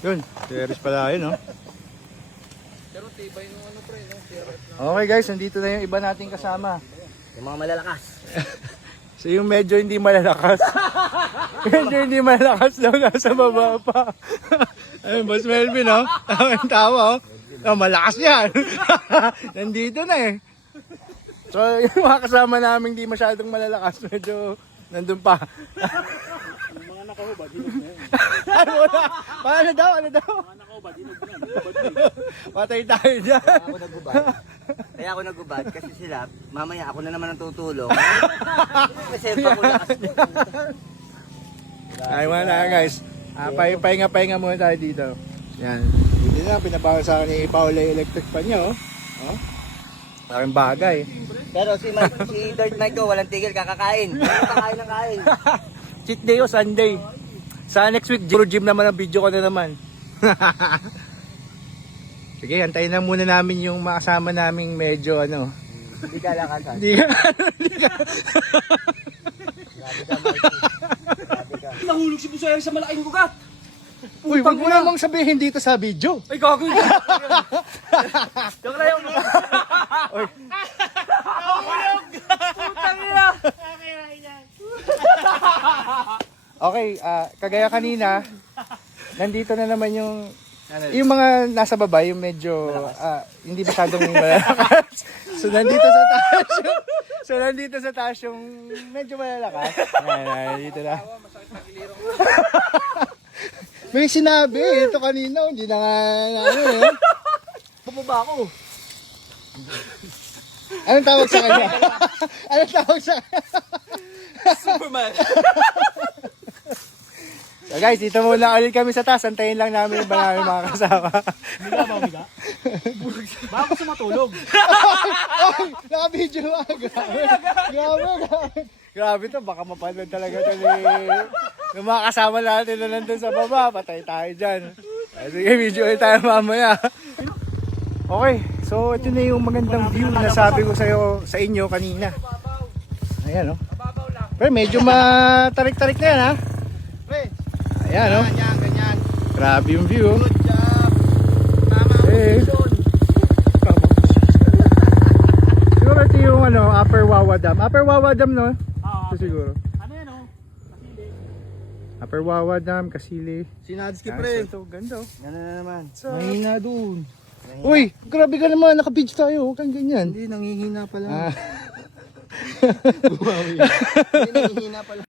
Yun, series pala yun, no? Pero tibay nung ano pre, no? Okay guys, nandito na yung iba nating kasama. Yung mga malalakas. So yung medyo hindi malalakas. Medyo hindi malalakas daw, nasa baba pa. Ayun, Boss Melvin, no? Tawang tawa, oh. Oh, malakas yan. Nandito na eh. So yung mga kasama namin hindi masyadong malalakas, medyo nandun pa. Yung mga nakahubad, hinog na yun. Ano na? Paano daw? Ano daw? Mga nakahubad, hinog na. Hubad na Patay tayo dyan. Ako nagubad. Kaya ako nagubad kasi sila, mamaya ako na naman ang tutulong. Kasi pa ko lakas. Ay, wala na guys. Pahinga-pahinga muna tayo dito. Yan. Dito na, pinabawa sa akin ni Paula electric pan niya, oh. Oh. Aking bagay. Pero si Dirt Mike ko, walang tigil, kakakain. Kakain ng kain. Cheat day o Sunday. Sa next week, gym naman ang video ko na naman. Sige, antayin na muna namin yung makasama naming medyo ano. Hindi ka lakasan. Hindi ka. Grabe ka, Mikey. Grabe ka. Nahulog si Busayang sa malaking gugat. Uy, wag mo namang sabihin dito sa video. Ay, gago yun. Joke lang yung Uy. putang ina. Okay, kagaya kanina, nandito na naman yung mga nasa baba, yung medyo hindi masyadong malalakas. So nandito sa taas yung medyo malalakas. Nandito na. May sinabi ito kanina, hindi na nga ano eh. Bumaba ako. Anong tawag sa kanya? Anong tawag sa kanya? Superman. So guys, dito muna ulit kami sa taas. Antayin lang namin yung namin mga kasama. Miga ba, miga? Baka gusto matulog. Ay, naka-video ah. Grabe. Grabe to, baka mapanood talaga ito yung mga kasama natin na nandun sa baba. Patay tayo dyan. Sige, video ulit tayo mamaya. Okay, so ito na yung magandang view na sabi ko sa inyo kanina. Ayan, no? Pero medyo matarik-tarik na yan, ha? Ayan, no? Ganyan. Grabe yung view. Good job. Tama ang Eh. position. Siguro ito yung Upper Wawa Dam. Upper Wawa Dam, no? Ito siguro. Ano yan, oh? Kasili. Upper Wawa Dam, Kasili. Sinadski Ito, ganda. Yan na naman. Mahina dun. Uy, grabe ka naman. Naka-beach tayo. Huwag kang ganyan. Hindi, nangihina pala. Ah. Hindi, nangihina pala.